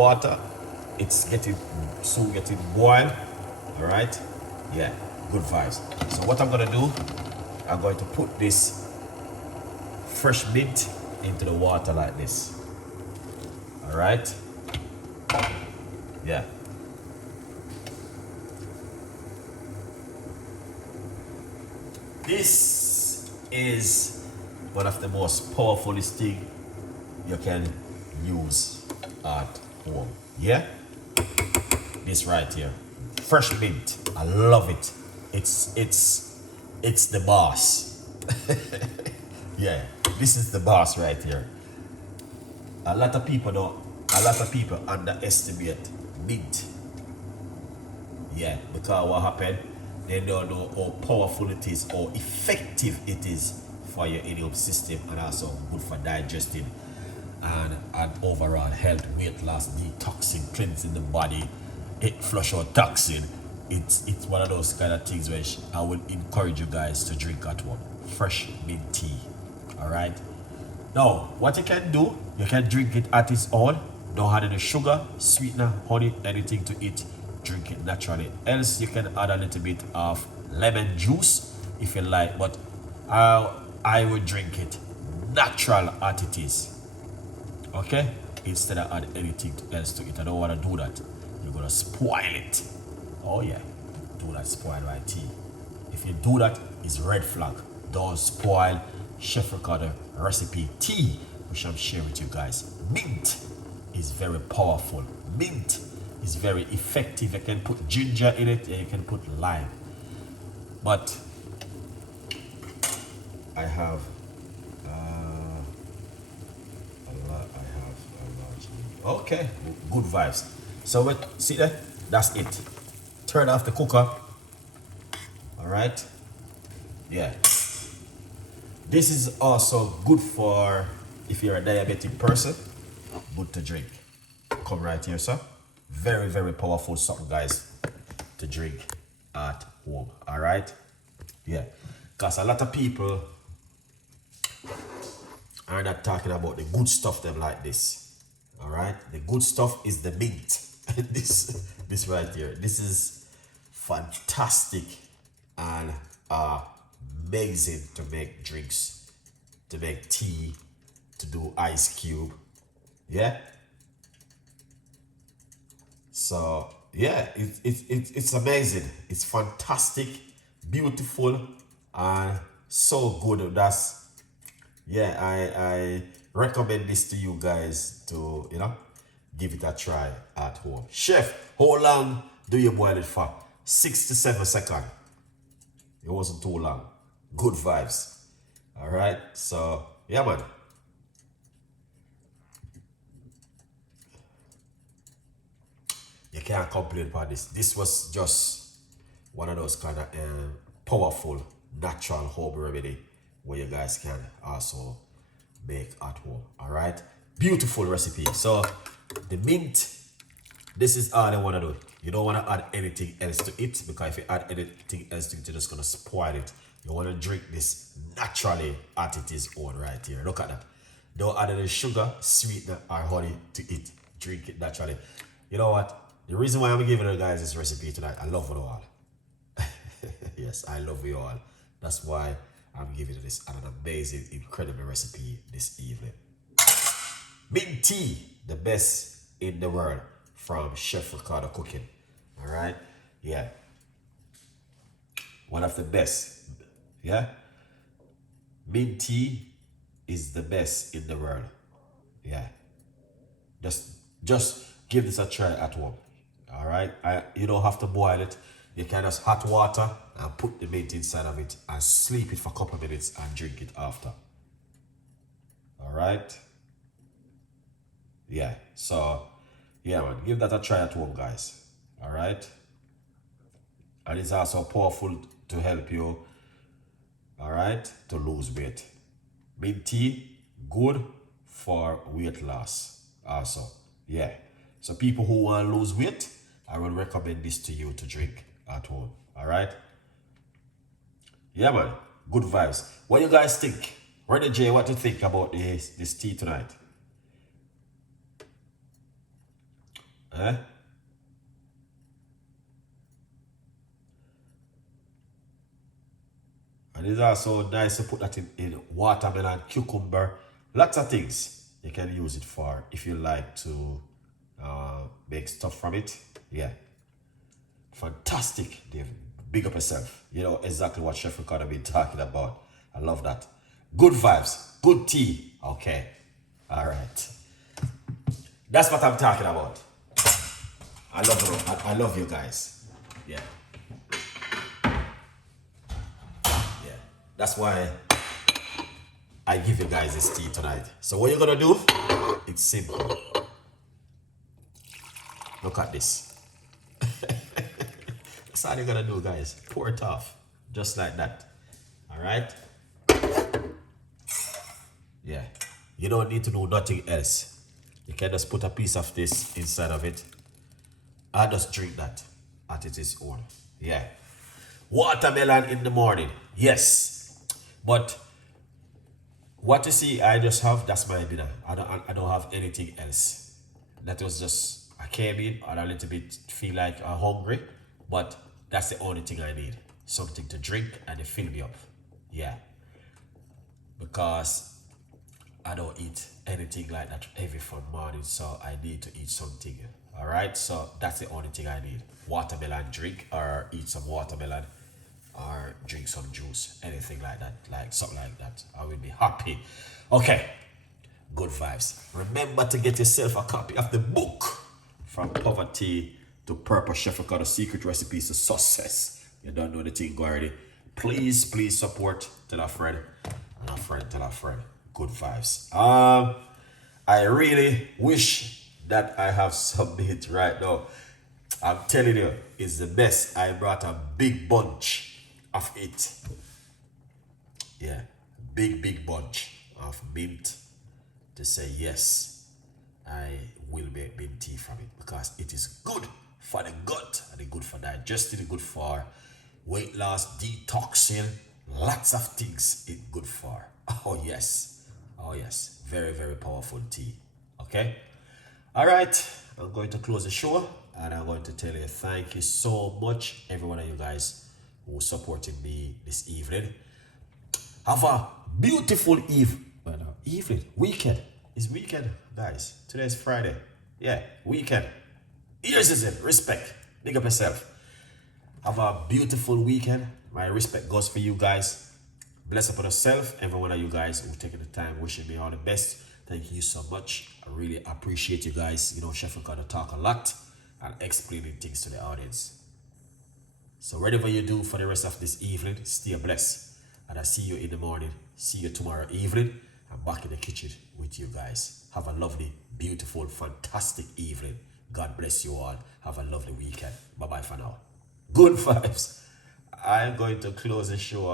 water. It's soon getting boiled. All right. Yeah, good vibes. So what I'm gonna do, I'm going to put this fresh mint into the water like this. All right. Yeah. This is one of the most powerful things you can use at home. Yeah? This right here. Fresh mint. I love it. It's the boss. Yeah. This is the boss right here. A lot of people underestimate mint. Yeah, because what happened, they don't know how powerful it is, how effective it is for your immune system, and also good for digesting and overall health, weight loss, detoxing, cleansing the body, it flush out toxin. It's one of those kind of things which I would encourage you guys to drink at home. Fresh mint tea. Alright? Now, what you can do, you can drink it at its own. Don't add any sugar, sweetener, honey, anything to it. Drink it naturally. Else, you can add a little bit of lemon juice if you like, but I would drink it natural as it is. Okay? Instead of add anything else to it. I don't want to do that. You're going to spoil it. Oh, yeah. Do that, spoil my tea. If you do that, it's red flag. Don't spoil Chef Ricardo recipe tea, which I'm sharing with you guys. Mint is very powerful. Mint is very effective. You can put ginger in it and you can put lime. But I have okay, good vibes. So wait, see that? That's it. Turn off the cooker. All right. Yeah. This is also good for if you're a diabetic person. Good to drink. Come right here, sir. Very, very powerful something, guys, to drink at home. All right. Yeah. Because a lot of people are not talking about the good stuff them like this. All right, the good stuff is the mint. this right here. This is fantastic and amazing to make drinks, to make tea, to do ice cube. Yeah. So yeah, it's amazing. It's fantastic, beautiful, and so good. That's yeah. I recommend this to you guys to, give it a try at home. Chef, how long do you boil it for? 6 to 7 seconds. It wasn't too long. Good vibes. All right. So, yeah, man. You can't complain about this. This was just one of those kind of powerful, natural home remedy where you guys can also make at home. All right, beautiful recipe. So the mint, this is all I want to do. You don't want to add anything else to it, because if you add anything else to it, you're just going to spoil it. You want to drink this naturally as it is own right here. Look at that. Don't add any sugar, sweetener, or honey to it. Drink it naturally. You know what? The reason why I'm giving you guys this recipe tonight, I love you all. Yes, I love you all. That's why I'm giving you this an amazing, incredible recipe this evening. Mint tea, the best in the world from Chef Ricardo Cooking. All right? Yeah. One of the best. Yeah? Mint tea is the best in the world. Yeah. Just give this a try at home. All right? You don't have to boil it. You can just hot water and put the mint inside of it and sleep it for a couple of minutes and drink it after. All right? Yeah. So, yeah, man. Give that a try at home, guys. All right? And it's also powerful to help you, all right, to lose weight. Mint tea, good for weight loss also. Yeah. So people who want to lose weight, I will recommend this to you to drink at home. All right? Yeah, man. Good vibes. What do you guys think? Renee J, what do you think about this tea tonight? Eh? And it's also nice to put that in watermelon, cucumber, lots of things you can use it for if you like to make stuff from it. Yeah. Fantastic, David. Big up yourself. You know exactly what Chef Ricardo been talking about. I love that. Good vibes, good tea. Okay. All right. That's what I'm talking about. I love you guys. Yeah. Yeah. That's why I give you guys this tea tonight. So what you're gonna do? It's simple. Look at this. That's all you're gonna do, guys. Pour it off. Just like that. Alright? Yeah. You don't need to do nothing else. You can just put a piece of this inside of it. And just drink that at its own. Yeah. Watermelon in the morning. Yes. But what you see, I just have, that's my dinner. I don't have anything else. That was just, I came in and a little bit feel like I'm hungry, but that's the only thing I need. Something to drink and it fill me up. Yeah. Because I don't eat anything like that heavy for morning, so I need to eat something. All right, so that's the only thing I need. Watermelon drink, or eat some watermelon, or drink some juice, anything like that, like something like that. I will be happy. Okay, good vibes. Remember to get yourself a copy of the book, From Poverty to Purpose, Chef Ricardo Secret Recipes to Success. You don't know the thing already. Please support. Tell a friend, and a friend tell a friend. Good vibes. I really wish that I have some meat right now. I'm telling you, it's the best. I brought a big bunch of it. Yeah, big bunch of mint to say yes, I will make mint tea from it because it is good for the gut and good for digestion, good for weight loss, detoxing, lots of things it's good for. Oh yes, very powerful tea. Okay. All right, I'm going to close the show and I'm going to tell you thank you so much, every one of you guys who supported me this evening. Have a beautiful weekend. It's weekend, guys. Today's Friday. Yeah, weekend. Here's it. Respect. Big up yourself. Have a beautiful weekend. My respect goes for you guys. Bless upon yourself, every one of you guys who've taken the time wishing me all the best. Thank you so much. I really appreciate you guys. You know, Chef Ricardo talk a lot and explaining things to the audience. So whatever you do for the rest of this evening, stay blessed. And I see you in the morning. See you tomorrow evening. I'm back in the kitchen with you guys. Have a lovely, beautiful, fantastic evening. God bless you all. Have a lovely weekend. Bye-bye for now. Good vibes. I'm going to close the show.